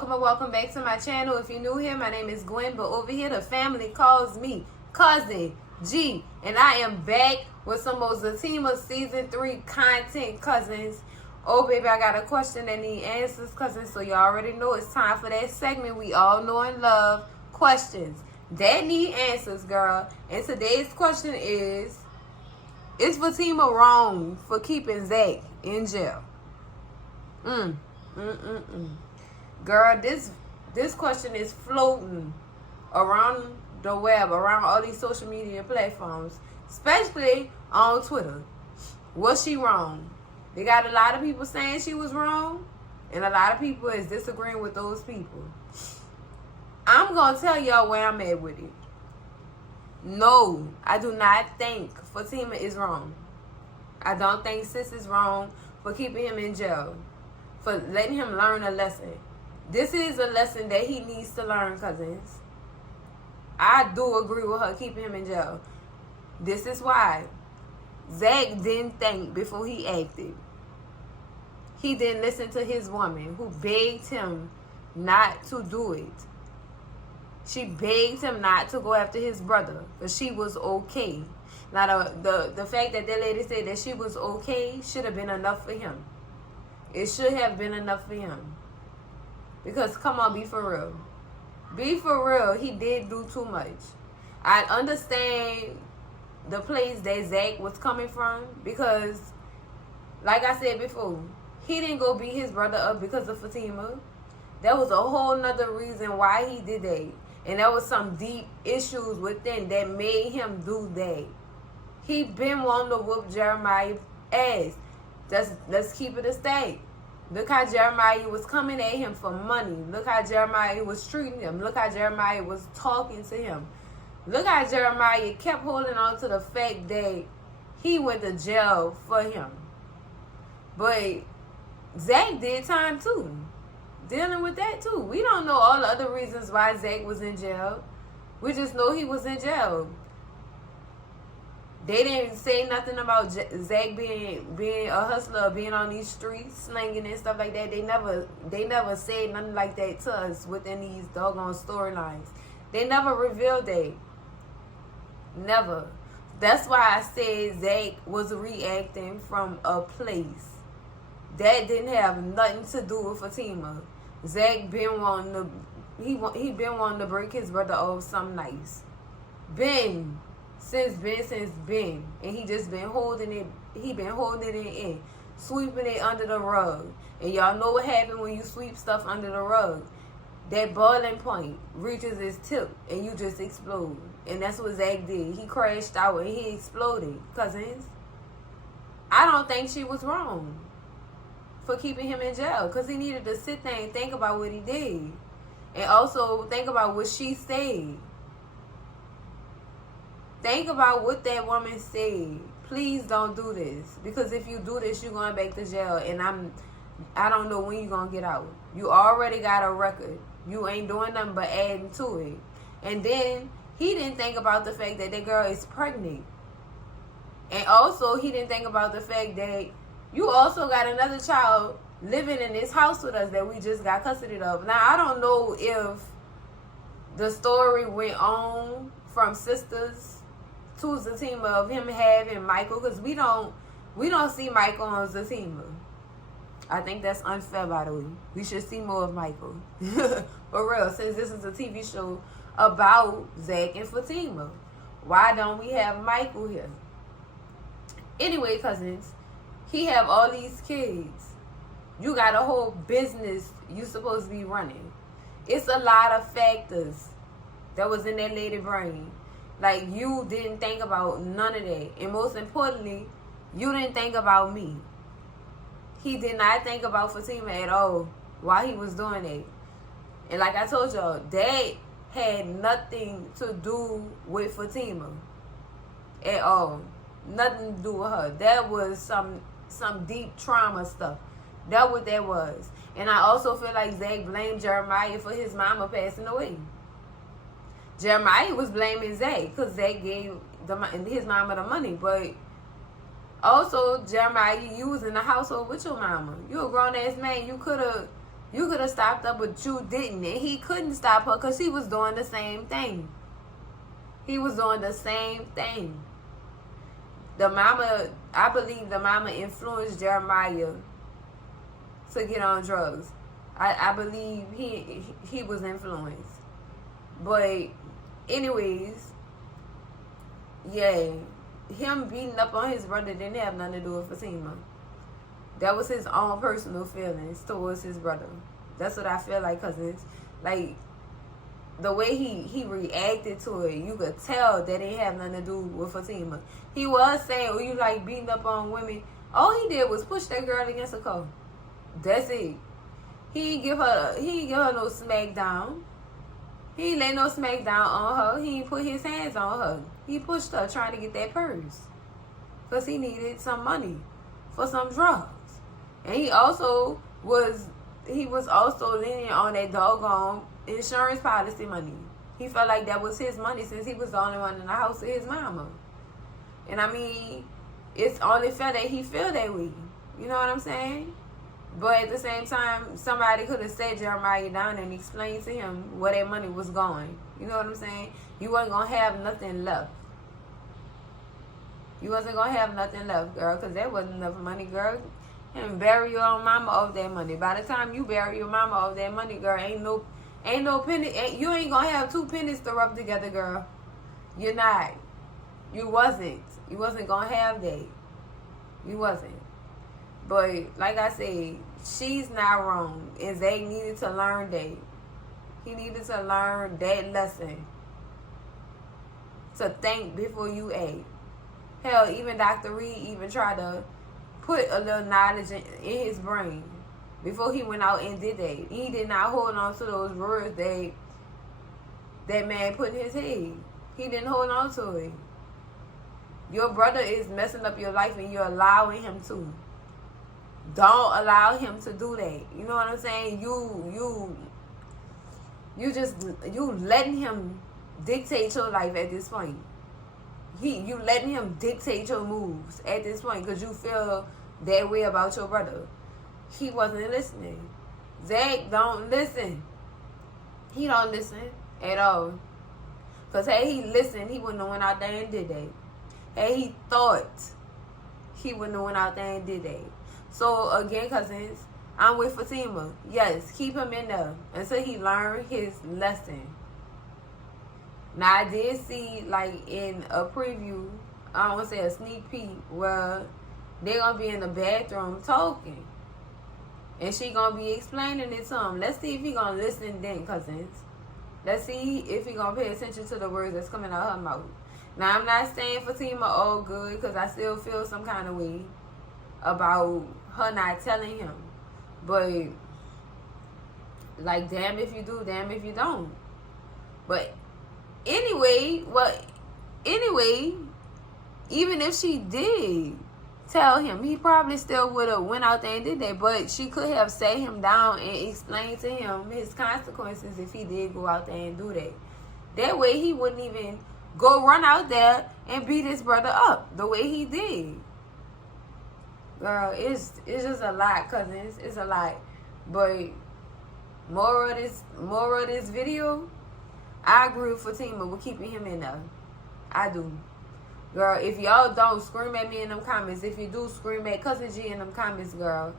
welcome and welcome back to my channel. If you're new here, my name is Gwen, but over here the family calls me Cousin G, and I am back with some more Zatima Season 3 content, cousins. Oh, baby, I got a question that need answers, cousins, so you already know it's time for that segment we all know and love, questions that need answers, girl. And today's question is Fatima wrong for keeping Zach in jail? Girl, this question is floating around the web, around all these social media platforms, especially on Twitter. Was she wrong? They got a lot of people saying she was wrong, and a lot of people is disagreeing with those people. I'm going to tell y'all where I'm at with it. No, I do not think Fatima is wrong. I don't think sis is wrong for keeping him in jail, for letting him learn a lesson. This is a lesson that he needs to learn, cousins. I do agree with her keeping him in jail. This is why. Zach didn't think before he acted. He didn't listen to his woman who begged him not to do it. She begged him not to go after his brother, but she was okay. Now, the fact that lady said that she was okay should have been enough for him. It should have been enough for him. Because, come on, be for real. Be for real. He did do too much. I understand the place that Zach was coming from, because, like I said before, he didn't go beat his brother up because of Fatima. That was a whole nother reason why he did that. And there was some deep issues within that made him do that. He been wanting to whoop Jeremiah's ass. Let's keep it a state. Look how Jeremiah was coming at him for money. Look how Jeremiah was treating him. Look how Jeremiah was talking to him. Look how Jeremiah kept holding on to the fact that he went to jail for him. But Zach did time too. Dealing with that too. We don't know all the other reasons why Zach was in jail. We just know he was in jail. They didn't say nothing about Zach being a hustler, being on these streets, slanging and stuff like that. They never said nothing like that to us within these doggone storylines. They never revealed that. Never. That's why I said Zach was reacting from a place that didn't have nothing to do with Fatima. Zach been wanting to, he been wanting to break his brother off something nice. Since Ben. And he just been holding it, in, sweeping it under the rug. And y'all know what happened when you sweep stuff under the rug. That boiling point reaches its tip and you just explode. And that's what Zach did. He crashed out and he exploded, cousins. I don't think she was wrong for keeping him in jail, because he needed to sit there and think about what he did. And also think about what she said. Think about what that woman said. Please don't do this. Because if you do this, you're going back to jail. And I don't know when you're going to get out. You already got a record. You ain't doing nothing but adding to it. And then he didn't think about the fact that girl is pregnant. And also he didn't think about the fact that you also got another child living in this house with us that we just got custody of. Now, I don't know if the story went on from sisters to Zatima of him having Michael, because we don't see Michael on Zatima. I think that's unfair, by the way. We should see more of Michael. For real, since this is a TV show about Zach and Fatima. Why don't we have Michael here? Anyway, cousins, he have all these kids. You got a whole business you supposed to be running. It's a lot of factors that was in that lady brain. Like, you didn't think about none of that. And most importantly, you didn't think about me. He did not think about Fatima at all while he was doing that. And like I told y'all, that had nothing to do with Fatima at all. Nothing to do with her. That was some deep trauma stuff. That's what that was. And I also feel like Zach blamed Jeremiah for his mama passing away. Jeremiah was blaming Zach because Zach gave his mama the money. But also, Jeremiah, you was in the household with your mama. You a grown-ass man. You could have You could have stopped her, but you didn't. And he couldn't stop her because he was doing the same thing. He was doing the same thing. I believe the mama influenced Jeremiah to get on drugs. I believe he was influenced. But anyways, yeah, him beating up on his brother didn't have nothing to do with Fatima. That was his own personal feelings towards his brother. That's what I feel like, cousins. Like, the way he reacted to it, you could tell that it didn't have nothing to do with Fatima. He was saying, oh, you like beating up on women. All he did was push that girl against a car. That's it. He ain't give her no smack down. He ain't lay no smack down on her. He ain't put his hands on her. He pushed her trying to get that purse. Because he needed some money for some drugs. And he was also leaning on that doggone insurance policy money. He felt like that was his money since he was the only one in the house with his mama. And I mean, it's only fair that he feel that way. You know what I'm saying? But at the same time, somebody could have sat Jeremiah down and explained to him where that money was going. You know what I'm saying? You wasn't going to have nothing left. You wasn't going to have nothing left, girl, because that wasn't enough money, girl. And bury your own mama off that money. By the time you bury your mama off that money, girl, ain't no penny. You ain't going to have 2 pennies to rub together, girl. You're not. You wasn't. You wasn't going to have that. You wasn't. But like I said, she's not wrong. And Zay needed to learn that. He needed to learn that lesson. To think before you act. Hell, even Dr. Reed even tried to put a little knowledge in his brain before he went out and did that. He did not hold on to those words that man put in his head. He didn't hold on to it. Your brother is messing up your life and you're allowing him to. Don't allow him to do that. You know what I'm saying? You letting him dictate your life at this point. You letting him dictate your moves at this point because you feel that way about your brother. He wasn't listening. Zach don't listen. He don't listen at all. Because had he listened, he wouldn't have went out there and did that. Had he thought, he wouldn't have went out there and did that. So, again, cousins, I'm with Fatima. Yes, keep him in there until he learned his lesson. Now, I did see, like, in a preview, I don't want to say a sneak peek, where they're going to be in the bathroom talking. And she going to be explaining it to him. Let's see if he going to listen then, cousins. Let's see if he going to pay attention to the words that's coming out of her mouth. Now, I'm not saying Fatima all good, because I still feel some kind of way about her not telling him. But, like, damn if you do, damn if you don't. But anyway, even if she did tell him, he probably still would have went out there and did that. But she could have sat him down and explained to him his consequences if he did go out there and do that. That way he wouldn't even go run out there and beat his brother up the way he did. Girl, it's just a lot, cousins. It's a lot. But more of this video, I agree with Fatima with keeping him in there. I do. Girl, if y'all don't, scream at me in them comments. If you do, scream at Cousin G in them comments, girl.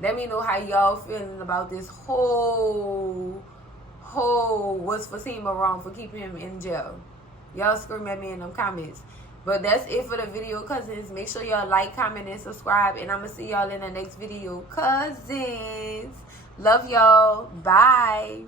Let me know how y'all feeling about this whole was Fatima wrong for keeping him in jail. Y'all scream at me in them comments. But that's it for the video, cousins. Make sure y'all like, comment, and subscribe. And I'm going to see y'all in the next video, cousins. Love y'all. Bye.